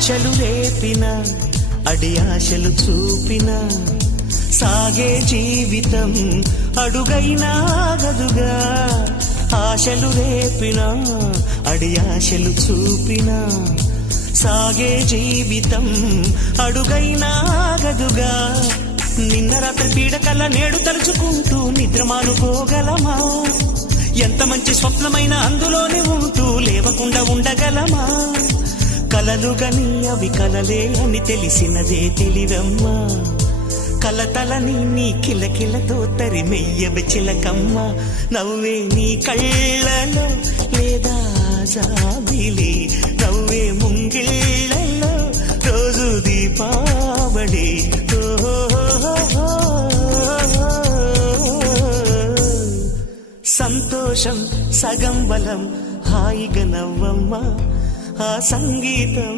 ఆశలు రేపిన అడి ఆశలు చూపిన సాగే జీవితం అడుగైనా ఆగదుగా. ఆశలు రేపిన అడి ఆశలు చూపిన సాగే జీవితం అడుగైనా ఆగదుగా. నిన్న రాత్రి పీడకల నేడు తలుచుకుంటూ నిద్రమానుకోగలమా? ఎంత మంచి స్వప్నమైన అందులోనే ఉంటూ లేవకుండా ఉండగలమా? కలలుగని అవి కలలే అని తెలిసినదే తెలివమ్మా. కలతలని నీ కిలకిలతో తరిమెయ్యవి చిలకమ్మ. నవ్వే నీ కళ్ళలో లేదా జాబిలి, నవ్వే ముంగిళ్ళలో రోజు దీపావళి. సంతోషం సగం బలం, హాయిగా నవ్వమ్మ. ఆ సంగీతం